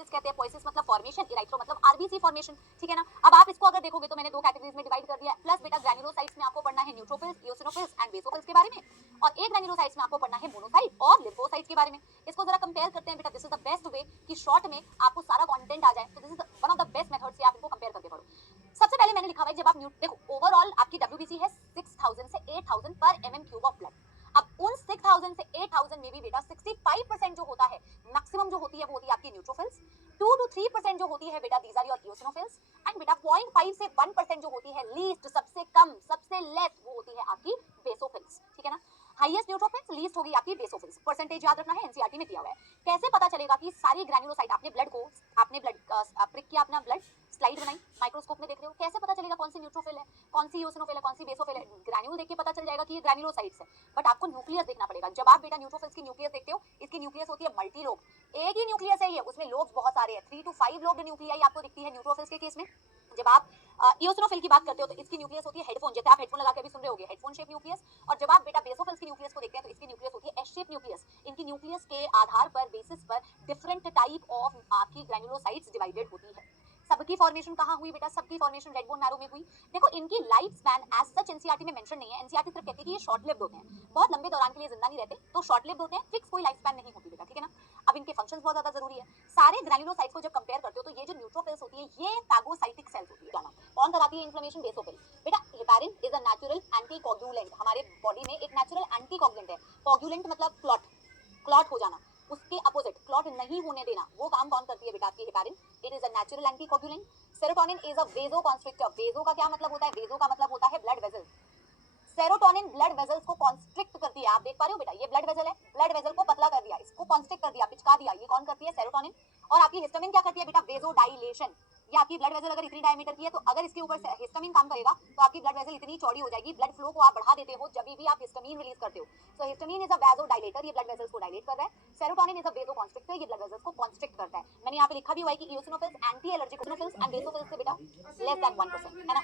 पोएसिस कहते हैं, पोएसिस मतलब फॉर्मेशन, इराइथ्रो मतलब आरबीसी फॉर्मेशन, ठीक है ना। अब आप इसको अगर देखोगे तो मैंने दो कैटेगरीज में डिवाइड कर दिया, प्लस बेटा ग्रैन्युलोसाइट्स में आपको पढ़ना है न्यूट्रोफिल्स, इओसिनोफिल्स एंड बेसोफिल्स के बारे में, और एक ग्रैन्युलोसाइट्स में आपको पढ़ना है मोनोसाइट और लिम्फोसाइट्स के बारे में। इसको जरा कंपेयर करते हैं बेटा, this is the best way कि शॉर्ट में आपको सारा कंटेंट आ जाए, तो this is one of the best method से आप इनको कंपेयर करके पढ़ो। सबसे पहले मैंने लिखा है जब आप देखो ओवरऑल आपकी डब्ल्यूबीसी है 6000 से 8000 पर एमएम क्यूब ऑफ ब्लड। अब उन 6000 से 8000 में भी बेटा 65% जो होता है, मैक्सिमम जो होती है वो होती है आपकी न्यूट्रोफिल्स, 2 to 3% जो होती है बेटा these are your eosinophils, and बेटा 0.5 से 1% जो होती है लीस्ट, सबसे कम सबसे लेस, वो होती है आपकी बेसोफिल्स, ठीक है ना। हाईएस्ट न्यूट्रोफिल्स, लीस्ट होगी आपकी बेसोफिल्स। परसेंटेज याद रखना है, एनसीईआरटी में दिया हुआ है। कैसे पता चलेगा कि सारी ग्रैन्युलोसाइट, आपने ब्लड को, आपने ब्लड प्रिक किया, अपना ब्लड स्लाइड बनाई, माइक्रोस्कोप में देख रहे हो, कैसे पता चलेगा कौन सी न्यूट्रोफिल है, कौन सी इओसिनोफिल है, कौन सी बेसोफिल है? ग्रैन्यूल देख के पता चल जाएगा कि ये ग्रैन्युलोसाइट्स है, बट आपको न्यूक्लियस देखना पड़ेगा। जब आप बेटा न्यूट्रोफिल्स की न्यूक्लियस देखते हो, इसकी न्यूक्लियस होती है मल्टी लोब, एक ही न्यूक्लियस है ये, उसमें लोब्स बहुत सारे हैं, 3 to 5 लोब्ड न्यूक्लियाई आपको दिखती है न्यूट्रोफिल्स के केस में। जब आप इओसिनोफिल की बात करते हो तो इसकी न्यूक्लियस होती है हेडफोन, जैसे आप हेडफोन लगा के भी सुन रहे होगे, हेडफोन शेप न्यूक्लियस। और जब आप बेटा बेसोफिल्स की न्यूक्लियस को देखते हैं तो इसकी न्यूक्लियस होती है एस शेप न्यूक्लियस। इनकी न्यूक्लियस के आधार पर, बेसिस पर डिफरेंट टाइप ऑफ आपकी ग्रैन्युलोसाइट्स डिवाइडेड होती है। सबकी फॉर्मेशन कहां हुई बेटा? सबकी फॉर्मेशन रेड बोन मैरो में हुई। देखो इनकी life span as such NCERT में मेंशन नहीं है, एनसीईआरटी सिर्फ कहती है कि ये शॉर्ट लिव्ड होते हैं, बहुत लंबे दौरान के लिए जिंदा नहीं रहते, तो शॉर्ट लिव्ड होते हैं, फिक्स कोई लाइफ स्पैन नहीं होती बेटा, ठीक है ना। अब इनके फंक्शंस बहुत ज्यादा जरूरी है। सारे ग्रैन्युलोसाइट्स को जब कंपेयर करते हो तो ये जो न्यूट्रोफिल्स होती है ये फैगोसाइटिक सेल्स होती है। कौन कराती है इन्फ्लेमेशन? बेसोफिल। बेटा heparin is a natural anticoagulant, हमारे बॉडी में एक नेचुरल एंटीकोगुलेंट है। कोगुलेंट मतलब क्लॉट, क्लॉट हो जाना, उसके अपोजिट क्लॉट नहीं होने देना, वो काम कौन करती है बेटा? आपकी heparin. It is a natural anticoagulant. Serotonin is a vasoconstrictor. Vaso का क्या मतलब होता है? वेसो का मतलब होता है blood vessel. Serotonin blood vessels को कॉन्स्ट्रिक्ट करती है, आप देख पा रहे हो बेटा, ये ब्लड वेसल है, ब्लड वेसल को पतला कर दिया, इसको कॉन्स्ट्रिक्ट कर दिया, पिचका दिया, ये कौन करती है? सेरोटोनिन। और आपकी हिस्टामिन क्या करती है बेटा? वेसोडाइलेशन। ये आपकी ब्लड वेसल अगर इतनी डायमीटर की है तो अगर इसके ऊपर हिस्टामिन काम करेगा तो आपकी ब्लड वेसल इतनी चौड़ी हो जाएगी, ब्लड फ्लो को आप बढ़ा देते हो जब भी आप हिस्टामिन रिलीज करते हो। सो हिस्टामिन इज अ वेसोडाइलेटर, ये ब्लड वेसल्स को डायलेट कर रहा है। सेरोटोनिन इज अ वेसोकॉन्स्ट्रिक्टर, ये ब्लड वेसल्स को कॉन्स्ट्रिक्ट करता है। मैंने यहाँ पे लिखा भी हुआ है कि eosinophils anti allergic, eosinophils and basophils से बेटा लेस देन 1%, है ना।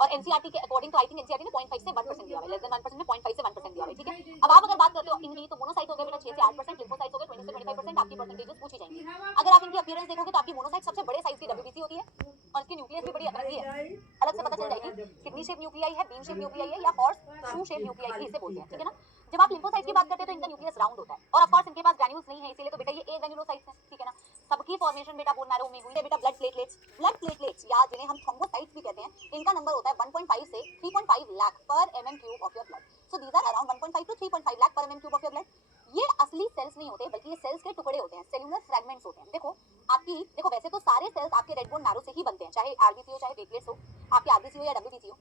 और एनसीईआरटी के according to I think NCERT ने 0.5 से 1% दिया है, लेस देन 1% में 0.5 से 1% दिया है, ठीक है। अब आप अगर बात करते हो इनकी, तो मोनोसाइट हो गए बेटा 6 से 8%, लिम्फोसाइट्स हो गए 20 से 25%, आपकी परसेंटेजेस पूछी जाएंगी। अगर आप इनकी अपीयरेंस देखोगे तो आपकी मोनोसाइट सबसे बड़े साइज की डब्ल्यूबीसी होती है और इसकी न्यूक्लियस भी बड़ी अतरंगी है, अलग से पता चल जाएगी किडनी शेप न्यूक्लियाई है, बीन शेप न्यूक्लियाई है, या हॉर्स शू शेप न्यूक्लियाई इसे बोलते हैं, ठीक है ना। जब आप लिम्फोसाइट की बात करते हैं तो इनका न्यूक्लियस राउंड होता है, और ऑफ कोर्स इनके पास ग्रैन्यूल्स नहीं है, इसीलिए तो बेटा ये ए ग्रैन्युलोसाइट्स हैं, ठीक है ना। सबकी फॉर्मेशन बेटा बोन मैरो में हुई है। बेटा ब्लड प्लेटलेट्स, ब्लड प्लेटलेट्स या जिन्हें हम थ्रोम्बोसाइट्स भी कहते हैं, इनका नंबर होता है 1.5 से 3.5 lakh per mm cube of your blood. So these are around 1.5 to 3.5 lakh per mm cube of your blood. ये असली सेल्स नहीं होते, बल्कि ये सेल्स के टुकड़े होते हैं, सेलुलर फ्रेगमेंट्स होते हैं। देखो आपकी, देखो वैसे तो सारे सेल्स आपके रेड बोन मैरो से ही बनते हैं, चाहे आरबीसी हो, चाहे प्लेटलेट्स हो, आपके आरबीसी हो या डब्ल्यूबीसी हो,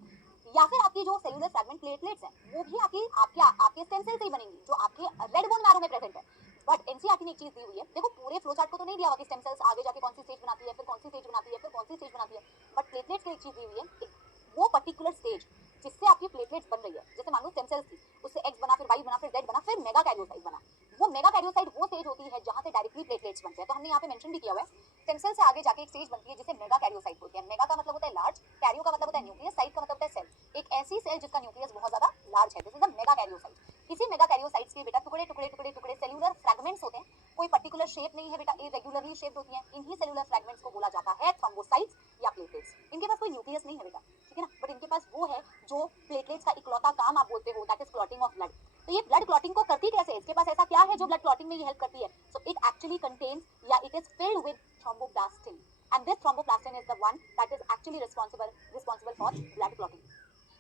या फिर आपकी जो सेलुलर फ्रेगमेंट प्लेटलेट्स हैं वो भी आपके स्टेम सेल से ही बनेंगी जो आपके रेड बोन मैरो में प्रेजेंट है। बट एनसीईआरटी ने एक चीज दी हुई है, देखो पूरे फ्लो चार्ट को तो नहीं दिया हुआ कि स्टेम सेल्स आगे जाके कौन सी स्टेज बनाती है, फिर कौन सी स्टेज बनाती है, फिर कौन सी स्टेज बनाती है, बट प्लेटलेट्स की एक चीज दी हुई है, वो पर्टिकुलर स्टेज जिससे आपकी प्लेटलेट्स बन रही है, जैसे मान लो स्टेम सेल्स थी, उससे एक्स बना, फिर वाई बना, फिर जेड बना, फिर मेगा कैरियोसाइट बना। वो मेगा कैरियोसाइट वो स्टेज होती है जहां से डायरेक्टली प्लेटलेट्स बनते हैं, तो हमने यहाँ पे मेंशन भी किया हुआ है। स्टेम सेल से आगे जाके एक स्टेज बनती है जिसे मेगा कैरियोसाइट बोलते हैं। मेगा का मतलब होता है लार्ज, कैरियो का मतलब होता है न्यूक्लियस, साइट का मतलब होता है सेल। एक ऐसी सेल जिसका न्यूक्लियस बहुत ज्यादा लार्ज है, this is a mega karyocyte. इसी मेगा कैरियोसाइट्स के बेटा टुकड़े टुकड़े टुकड़े टुकड़े सेलुलर फ्रेगमेंट्स होते हैं, कोई पर्टिकुलर शेप नहीं है बेटा, इरेगुलरली शेप्ड होती हैं। इन्हीं सेलुलर फ्रेगमेंट्स को बोला जाता है थ्रोम्बोसाइट्स या प्लेटलेट्स। इनके पास कोई न्यूक्लियस नहीं है बेटा, ठीक है ना, बट इनके पास वो है जो प्लेटलेट्स का इकलौता काम आप बोलते हो, that is clotting of blood. तो ये ब्लड क्लॉटिंग को करती कैसे है? इसके पास ऐसा क्या है जो ब्लड क्लॉटिंग में ये हेल्प करती है? सो इट एक्चुअली कंटेन्स या it is filled with thromboplastin, and this thromboplastin is the one that is actually responsible for blood clotting.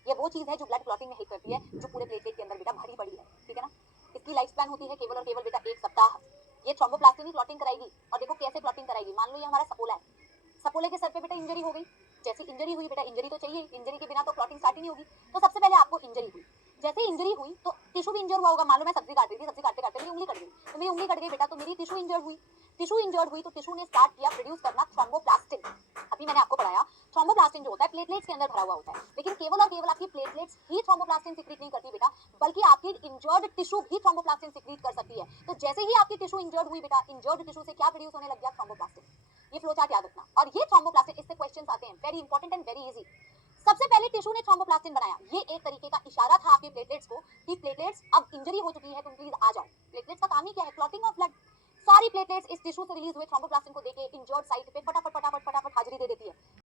ये वो चीज है जो ब्लड क्लॉटिंग में हेल्प करती है, जो पूरे प्लेटलेट के अंदर बेटा भरी पड़ी है, ठीक है ना। इसकी लाइफ स्पैन होती है केवल और केवल बेटा 1 सप्ताह। ये थ्रोम्बोप्लास्टिन ही क्लॉटिंग कराएगी, और देखो कैसे क्लॉटिंग कराएगी। मान लो ये हमारा सपोला है, सपोले के सर पे बेटा इंजरी हो गई, जैसे इंजरी हुई बेटा, इंजरी तो चाहिए, इंजरी के बिना तो क्लॉटिंग स्टार्ट ही नहीं होगी। तो सबसे पहले आपको इंजरी हुई, जैसे इंजरी हुई तो टिश्यू भी इंजर हुआ होगा। मान लो मैं सब्जी काट रही थी, सब्जी काटते काटते मेरी उंगली कट गई, तो मेरी उंगली कट गई बेटा, तो मेरी टिश्यू इंजर्ड हुई। टिश्यू इंजर्ड हुई तो टिश्यू ने स्टार्ट किया प्रोड्यूस करना थ्रोम्बोप्लास्टिन। अभी मैंने आपको पढ़ाया थ्रोम्बोप्लास्टिन जो होता है प्लेटलेट्स के अंदर भरा हुआ होता है, लेकिन केवल और केवल आपकी प्लेटलेट्स ही थ्रोम्बोप्लास्टिन सीक्रेट नहीं करती बेटा, बल्कि आपकी इंजर्ड टिश्यू भी थ्रोम्बोप्लास्टिन सीक्रेट कर सकती है। तो जैसे ही आपकी टिश्यू इंजर्ड हुई बेटा, इंजर्ड टिश्यू से क्या प्रोड्यूस होने लग गया? थ्रोम्बोप्लास्टिन। ये फ्लो चार्ट याद रखना। और ये थ्रोम्बोप्लास्टिन, इससे क्वेश्चंस आते हैं, very important and very easy. सबसे पहले टिश्यू ने थ्रोम्बोप्लास्टिन बनाया, ये एक तरीके का इशारा था आपके प्लेटलेट्स को कि प्लेटलेट्स अब इंजरी हो चुकी है, तुम प्लीज आ जाओ। प्लेटलेट्स का काम ही क्या है? Clotting of blood. सारी प्लेटलेट्स इस टिश्यू से रिलीज हुए थ्रोम्बोप्लास्टिन को देके इंजर्ड साइट पे फटाफट